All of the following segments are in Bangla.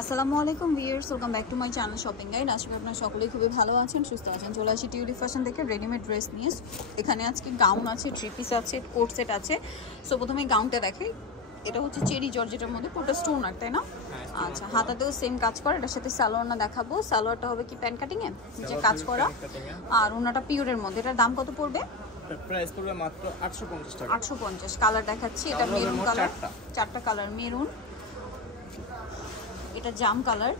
আসসালামু আলাইকুম viewers, welcome back to my channel shopping guide. আশা করি আপনারা সকলেই খুবই ভালো আছেন, সুস্থ আছেন। চলে আসি টিউলিপ ফ্যাশন থেকে রেডিমেড ড্রেস নিয়ে। এখানে আজকে গাউন আছে, থ্রি পিস আছে, কোট সেট আছে। সো প্রথমে গাউনটা দেখাই। এটা হচ্ছে চেরি জর্জেটের মধ্যে, পুরোটা স্টোন আর্ট, তাই না? আচ্ছা, হাতাতেও সেম কাজ করা। এটার সাথে সালোয়ারটা দেখাবো। সালোয়ারটা হবে কি প্যান্ট কাটিং এ, নিচে কাজ করা, আর ওনাটা পিওরের মধ্যে। এটার দাম কত পড়বে? প্রাইস পড়বে মাত্র 850 টাকা। 850। কালার দেখাচ্ছি, এটা মেরুন কালার, চারটা কালার মেরুন, এটা জাম কালার।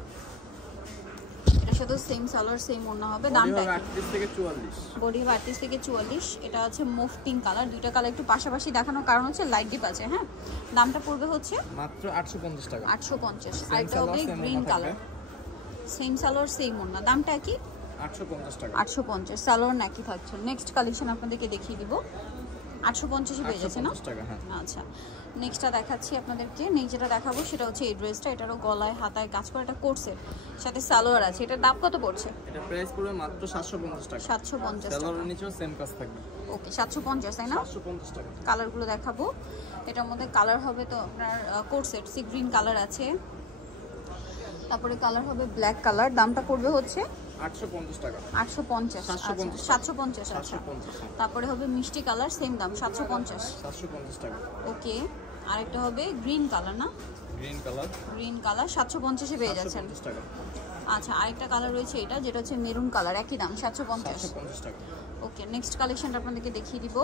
এটার সাথে সেম সালোয়ার সেম ওড়না হবে। দামটা 38 থেকে 44, বডি 38 থেকে 44। এটা আছে মুভ পিঙ্ক কালার। দুইটা কালার একটু পাশাপাশি দেখানোর কারণ হচ্ছে লাইট ডিপ আছে। হ্যাঁ, দামটা পড়বে হচ্ছে মাত্র 850 টাকা। 850। আর এটা হবে green colour, same salwar same ওড়না। দামটা কি? 850 টাকা। 850। সালোয়ার নাকি থাকছে। নেক্সট কালেকশন আপনাদেরকে দেখিয়ে দিব। 850 পেয়ে যাচ্ছে না? আচ্ছা, নেক্সটটা দেখাচ্ছি আপনাদেরকে। নেক্সট যেটা দেখাবো সেটা হচ্ছে এই ড্রেসটা। এটারও গলায় হাতায় কাজ করে, এটা কোর্সের সাথে সালোয়ার আছে। এটার দাম কত পড়ছে? এটা প্রাইস পড়বে মাত্র 750 টাকা। 750 টাকা। সালোয়ারের নিচেও সেম কাজ থাকবে। ওকে, 750 তাই না? 750 টাকা। কালারগুলো দেখাবো। এটার মধ্যে কালার হবে তো আপনার কোর্সেট সি গ্রিন কালার আছে, তারপরে কালার হবে ব্ল্যাক কালার। দামটা পড়বে হচ্ছে 850 টাকা। 850। 750। আচ্ছা, তারপরে হবে মিষ্টি কালার, সেম দাম 750। 750 টাকা। ওকে, আরেকটা হবে গ্রিন কালার, না? গ্রিন কালার 750 পেয়ে যাচ্ছেন। 750 টাকা। আচ্ছা, আরেকটা কালার রয়েছে এটা, যেটা হচ্ছে মেরুন কালার, একই দাম 750 টাকা। ওকে, নেক্সট কালেকশনটা আপনাদেরকে দেখিয়ে দিব।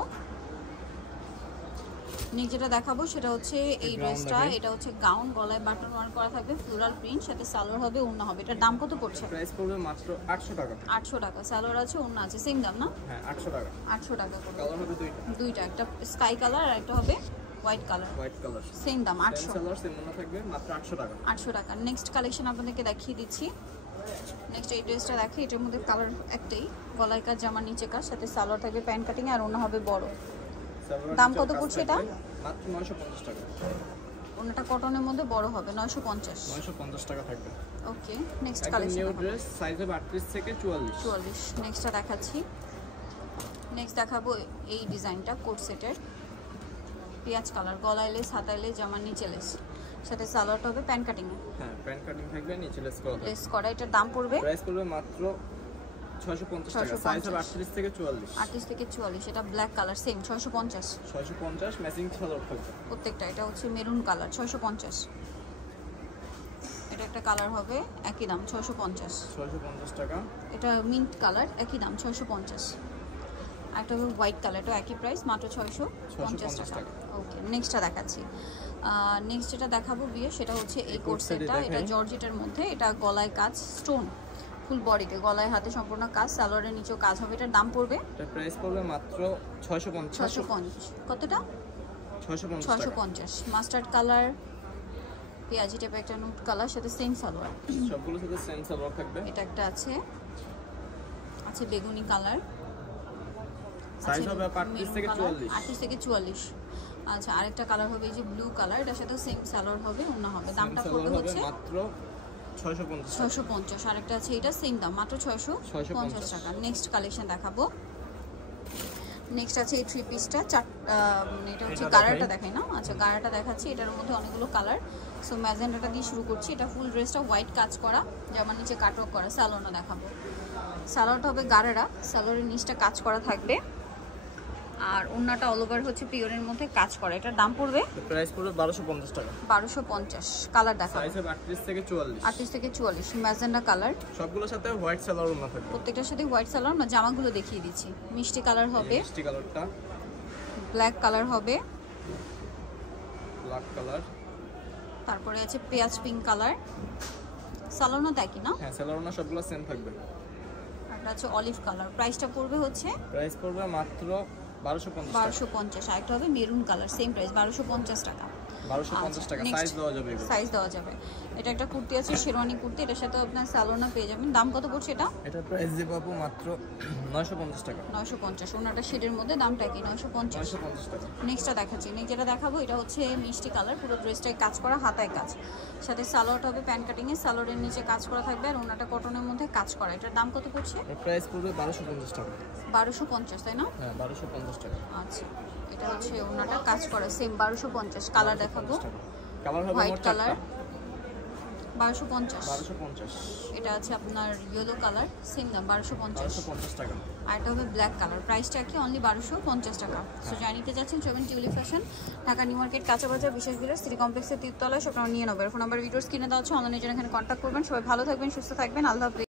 নেক্সট যেটা দেখাবো সেটা হচ্ছে এই ড্রেসটা। এটা হচ্ছে গাউন, গলায় বাটন ওয়ার্ক করা থাকবে, ফ্লোরাল প্রিন্ট, সাথে সালোয়ার হবে, ওড়না হবে। এটার দাম কত পড়ছে? প্রাইস পড়বে মাত্র 800 টাকা। 800 টাকা। সালোয়ার আছে, ওড়না আছে, সেম দাম না? হ্যাঁ, 800 টাকা। 800 টাকা করে। কালার হবে দুইটা, একটা স্কাই কালার আর একটা হবে হোয়াইট কালার। সেম দাম 800। সালোয়ার সেম ওড়না থাকবে, মাত্র 800 টাকা। 800 টাকা। নেক্সট কালেকশন আপনাদেরকে দেখিয়ে দিচ্ছি। নেক্সট এই ড্রেসটা দেখি। এটার মধ্যে কালার একটাই, গলায় কাজ, জামার নিচে কাজ, সাথে সালোয়ার থাকবে প্যান্ট কাটিং, আর ওড়না হবে বড়। দাম কত পড়ছে এটা? মাত্র 950 টাকা। ওনাটা কটনের মধ্যে বড় হবে, 950। 950 টাকা থাকবে। Okay, next collection. New dress, size হবে 38 থেকে 44। 44। নেক্সটটা দেখাচ্ছি। নেক্সট দেখাবো এই ডিজাইনটা, কোট সেটের, পেঁয়াজ কালার, গলায় লেস, হাতায় লেস, জামার নিচে লেস, সাথে সালোয়ারটা হবে প্যান্ট কাটিং এ। হ্যাঁ, প্যান্ট কাটিং থাকবে, নিচে লেস করা থাকবে। লেস করা। এটার দাম পড়বে? প্রাইস পড়বে মাত্র 650 টাকা। সাইজ হবে 38 থেকে 44। 38 থেকে 44। এটা black colour, same 650। 650 matching salwar থাকবে প্রত্যেকটা। এটা হচ্ছে মেরুন কালার, 650। এটা একটা কালার হবে, একই দাম 650। 650 টাকা। এটা মিন্ট কালার, একই দাম 650। একটা হবে হোয়াইট কালার, এটা একই প্রাইস, মাত্র 650 টাকা। ওকে, নেক্সটটা দেখাচ্ছি। নেক্সট যেটা দেখাবো বিয়ে, সেটা হচ্ছে এই কোট সেটটা। এটা জর্জেটের মধ্যে, এটা গলায় কাজ, স্টোন ফুল বডিতে, গলায় হাতে সম্পূর্ণ কাজ, সালোয়ারের নিচেও কাজ হবে। এটার দাম পড়বে? এটা প্রাইস পড়বে মাত্র 650। 650। কতটা? 650। মাস্টার্ড কালার, পেঁয়াজি টাইপের একটা নুট কালার, সাথে সেম সালোয়ার, সবগুলোর সাথে সেম সালোয়ার থাকবে। এটা একটা আছে বেগুনি কালার, সাইজ হবে 38 থেকে 44। 38 থেকে 44। আচ্ছা, আরেকটা কালার হবে এই যে ব্লু কালার, এটার সাথে সেম সালোয়ার হবে, ওড়না হবে। দামটা পড়বে হচ্ছে মাত্র 650। 650। আরেকটা আছে এটা, সেম দাম, মাত্র 650 টাকা। নেক্সট কালেকশন দেখাবো। নেক্সট আছে এই থ্রি পিসটা, এটা হচ্ছে গাড়াটা দেখাই না? আচ্ছা, গাড়াটা দেখাচ্ছি। এটার মধ্যে অনেকগুলো কালার। সো ম্যাজেন্টাটা দিয়ে শুরু করছি। এটা ফুল ড্রেসটা হোয়াইট কাজ করা, জামার নিচে কাটওয়ার্ক করা। সালোয়ারটা দেখাবো। সালোয়ারটা হবে গাড়ারা, সালোয়ারের নিচটা কাজ করা থাকবে, আর ওন্নাটা অল ওভার হচ্ছে পিওরের মধ্যে কাজ করা। এটার দাম পড়বে? প্রাইস পড়বে 1250 টাকা। 1250। কালার দেখাবো। সাইজ হবে 38 থেকে 44। 38 থেকে 44। ম্যাজেন্টা কালার, সবগুলোর সাথে হোয়াইট সালোয়ার ওড়না থাকবে। প্রত্যেকটার সাথে হোয়াইট সালোয়ার। না, জামাগুলো দেখিয়ে দিচ্ছি। মিষ্টি কালার হবে, মিষ্টি কালারটা, ব্ল্যাক কালার হবে, ব্ল্যাক কালার, তারপরে আছে পেঁয়াজ পিঙ্ক কালার। সালোয়ারও দেখি না? হ্যাঁ, সালোয়ার ওড়না সবগুলো সেম থাকবে। আর আছে অলিভ কালার। প্রাইসটা পড়বে হচ্ছে? প্রাইস পড়বে মাত্র 1250। আরেকটা হবে মেরুন কালার, সেম প্রাইস 1250 টাকা। 1250 টাকা। সাইজ দেওয়া যাবে। সাইজ দেওয়া যাবে। এটা একটা কুর্তি আছে, শেরওয়ানি কুর্তি, এটার সাথে আপনার সালোয়ার পেয়ে যাবেন। দাম কত পড়ছে এটা? এটা প্রাইস দিয়ে পাবো মাত্র 950 টাকা। 950। ওনাটা শেডের মধ্যে, দামটা কি? 950 টাকা। নেক্সটটা দেখাচ্ছি। নেক্সট যেটা দেখাবো এটা হচ্ছে মিষ্টি কালার, পুরো ড্রেসটায় কাজ করা, হাতায় কাজ, সাথে সালোয়ারটা হবে প্যান্ট কাটিং এ, সালোয়ারের নিচে কাজ করা থাকবে, আর ওনাটা কটনের মধ্যে কাজ করা। এটার দাম কত পড়ছে? এর প্রাইস পড়বে 1250 টাকা। 1250 তাই না? হ্যাঁ, 1250 টাকা। আচ্ছা, এটা হচ্ছে ওনাটা কাজ করা, সেম 1250। কালার দেখাবো। কালার হবে হোয়াইট কালার, 1250 1250 এটা আছে আপনার ইয়েলো কালার, সেম দাম 1250 1250 টাকা। আর এটা হবে ব্ল্যাক কালার, প্রাইসটা কি অনলি 1250 টাকা। সো যারা নিতে যাচ্ছেন চলবেন tulip fashion, Dhaka new market, কাঁচা বাজার, বিশেষ বিলাস, সিটি কমপ্লেক্সের 3 তলায়। সব আপনারা নিয়ে নেবেন। ফোন নাম্বার ভিডিওস কিনে দেওয়া হচ্ছে, অনলাইনে জন্য এখানে কন্ট্যাক্ট করবেন। সবাই ভালো থাকবেন, সুস্থ থাকবেন, আল্লাহ হাফেজ।